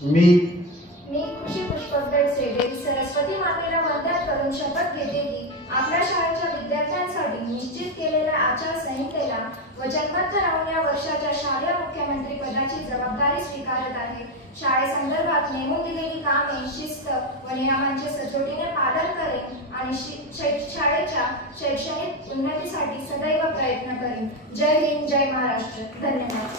मी खुशी पुष्पक बेडसे देवी सरस्वती मातेला वंदन करून शपथ घेते की आपल्या शाळेच्या विद्यार्थ्यांसाठी निश्चित केलेल्या आचारसंहितेला वचनबद्ध राहून या वर्षाच्या शालेय मुख्यमंत्री पदाची जबाबदारी स्वीकारत आहे। शाळेसंदर्भात नेमून दिलेली कामे शिस्त व नियमांचे सचोटीने पालन करेन आणि शाळेच्या शैक्षणिक उन्नतीसाठी सदैव प्रयत्न करेन। जय हिंद, जय महाराष्ट्र। धन्यवाद।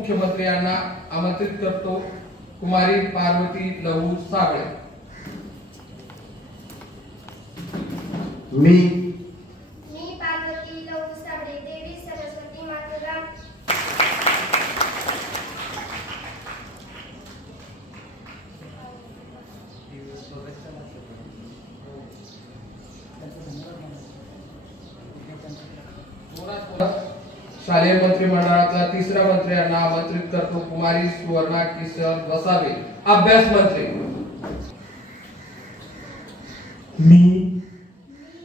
मुख्यमंत्री यांना आमंत्रित करतो कुमारी पार्वती लहू साबळे। मी पार्वती लहू साबळे देवी सरस्वती मातेला शालेय मंत्रिमंडळाचा तिसऱ्या मंत्री यांना आमंत्रित करतो कुमारी सुवर्णा किशोर वसावे अभ्यास मंत्री। मी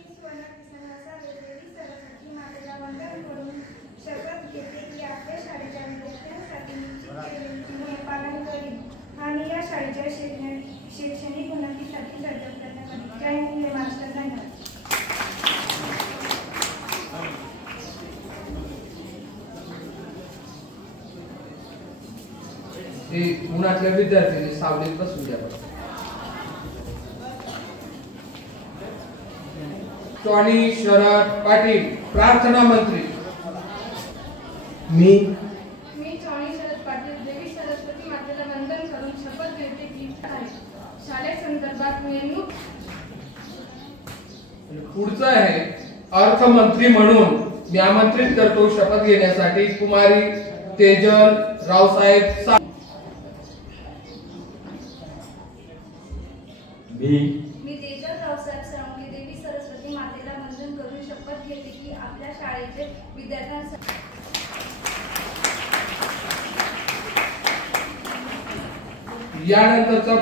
सुवर्णा किशोर वसावे देवी सरस्वती मातेला वंदन करून शपथ घेते की आपल्या शाळेच्या विद्यार्थ्यांसाठी निश्चित केलेले पालन करीन आणि या शाळेच्या शैक्षणिक उन्नतीसाठी सदैव प्रयत्न करीन। जय हिंद, जय महाराष्ट्र। धन्यवाद। उन्हातल्या विद्यार्थ्यांनी सावलीत बसून द्या। टॉनी शरद पाटील प्रार्थना मंत्री। मी टॉनी शरद पाटील देवी सरस्वती मातेला वंदन करून शपथ घेते की शाळे संदर्भात नेमणूक। पुढचं आहे अर्थमंत्री म्हणून मी आमंत्रित करतो शपथ घेण्यासाठी कुमारी तेजल रावसाहेब। मी तेजल रावसाहेब साळुंखे देवी सरस्वती मातेला वंदन करून शपथ घेते की आपल्या शाळेचे विद्यार्थ्यांसाठी यानंतरचा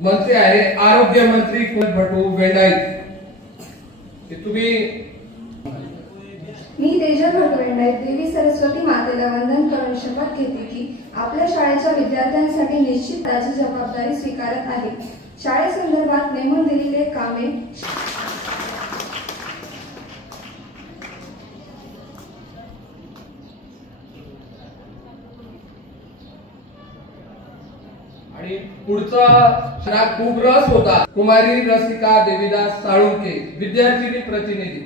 मंत्री आहे आरोग्य मंत्री भटू वेंडाईत। तुम्ही मी तेजल भटू वेंडाईत देवी सरस्वती मातेला वंदन करून शपथ घेते की आपल्या शाळेच्या विद्यार्थ्यांसाठी निश्चित पदाची जबाबदारी स्वीकारत आहे। शाळेसंदर्भात नेमून दिलेले कामे आणि पुढचा खूप रस होता कुमारी रसिका देवीदास साळुंखे विद्यार्थिनी प्रतिनिधी।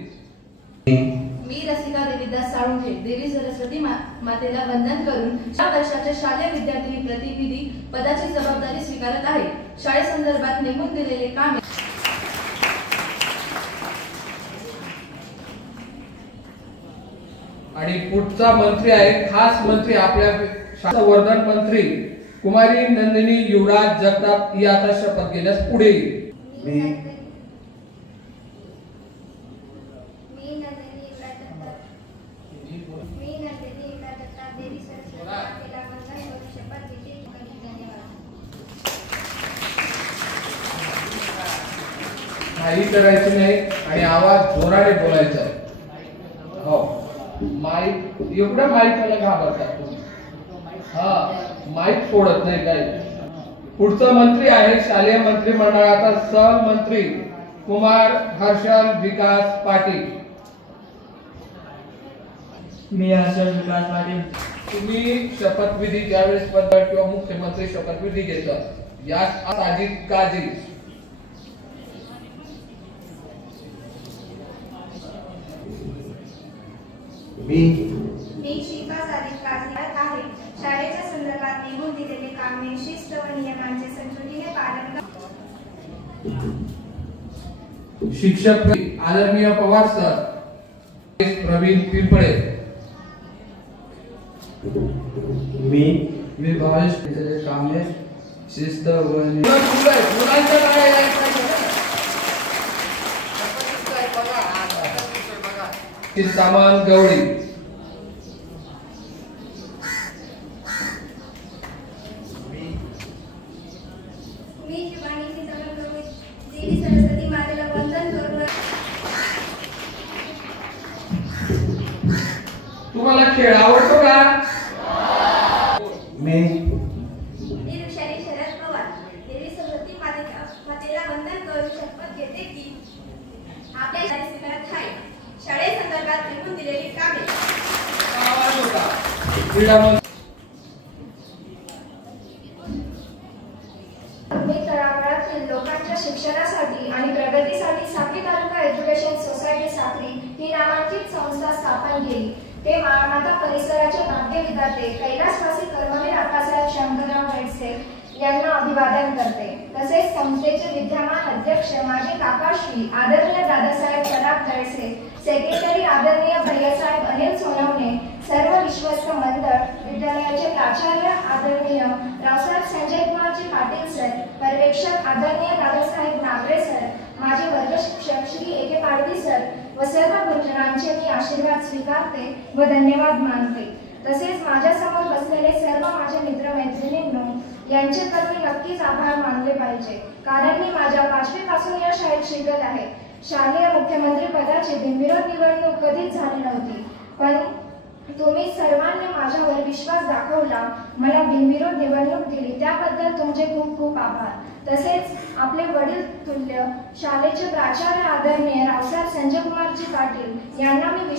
मी रसिका देवीदास साळुंखे देवी सरस्वती मातेला वंदन करून या वर्षाच्या शालेय विद्यार्थिनी प्रतिनिधी पदाची जबाबदारी स्वीकारत आहे। शाळेसंदर्भात नेमून दिलेले कामे आणि पुढचा मंत्री आहे खास मंत्री आपल्या संवर्धन मंत्री कुमारी नंदिनी युवराज जगताप ही आता शपथ घेण्यास पुढे येईल। काही करायचं नाही आणि आवाज जोराने बोलायचा आहे। हो माईक एवढा माईकला घाबरतात तुम्ही। हा माईक सोडत नाही काय। पुढचा मंत्री आहे शालेय मंत्रिमंडळाचा सहमंत्री कुमार हर्षल विकास पाटील। मी हर्षल विकास पाटील। तुम्ही शपथविधी ज्यावेळेस पदभार किंवा मुख्यमंत्री शपथविधी घेतात यात साजिद काझी। मी शिफा साजिद काझी आहे। शाळेच्या संदर्भात नेमून दिलेले कामे शिस्त व नियमांचे सचोटीने पालन शिक्षक आदरणीय पवार सर प्रवीण पिंपळे। मी भावेश कामे शिस्त व सामान गवळी। तुम्हाला खेळ आवडतो का? मी मी ऋषाली शरद पवार देवी सरस्वती मातेला वंदन करून शपथ घेते की आपल्या स्वीकारत आहे शाळेसंदर्भात लिहून दिलेली कामे मी तळागाळातील लोकांच्या शिक्षणासाठी आणि प्रगतीसाठी साक्री तालुका एज्युकेशन सोसायटी साक्री ही नामांकित संस्था स्थापन केली. ते माळमाता परिसराचे भाग्यविधाते कैलासवासी कर्मवीर आप्पासाहेब शंकरराव बेडसे यांना अभिवादन करते. तसेच संस्थेचे विद्यमान अध्यक्ष माजी काकाश्री आदरणीय दादासाहेब सराफ दळसे, सेक्रेटरी आदरणीय भैयासाहेब अनिल सोनवणे, सर्व विश्वस्त मंडळ, विद्यालयाचे प्राचार्य आदरणीय रावसाहेब संजय कुमारजी पाटील सर, पर्यवेक्षक आदरणीय दादासाहेब नागरे सर, माझे वर्ग शिक्षक श्री ए.के. पाडवी सर व सर्व गुरुजनांचे मी आशीर्वाद स्वीकारते व धन्यवाद मानते. तसेच माझ्या समोर बसलेले सर्व माझे मित्र मैत्रिणींनो यांचे तर मी नक्कीच आभार मानले पाहिजे, कारण मी माझ्या 5वी पासून या शाळेत शिकत आहे. शालेय मुख्यमंत्री पदाची बिनविरोध निवडणूक कधीच झाली नव्हती, पण तुम्ही सर्वांनी माझ्यावर विश्वास दाखवला, मला बिनविरोध निवडणूक दिली, त्याबद्दल तुमचे खूप खूप आभार. तसेच आपले वडील तुल्य शाळेचे प्राचार्य आदरणीय रावसाहेब संजय कुमारजी पाटील यांना मी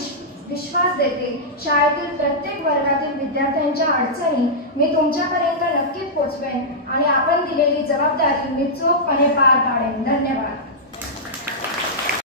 विश्वास देते, शाळेतील प्रत्येक वर्गातील विद्यार्थ्यांच्या अडचणी मी तुमच्यापर्यंत नक्कीच पोहोचवेन आणि आपण दिलेली जबाबदारी मी चोखपणे पार पाडेन. धन्यवाद.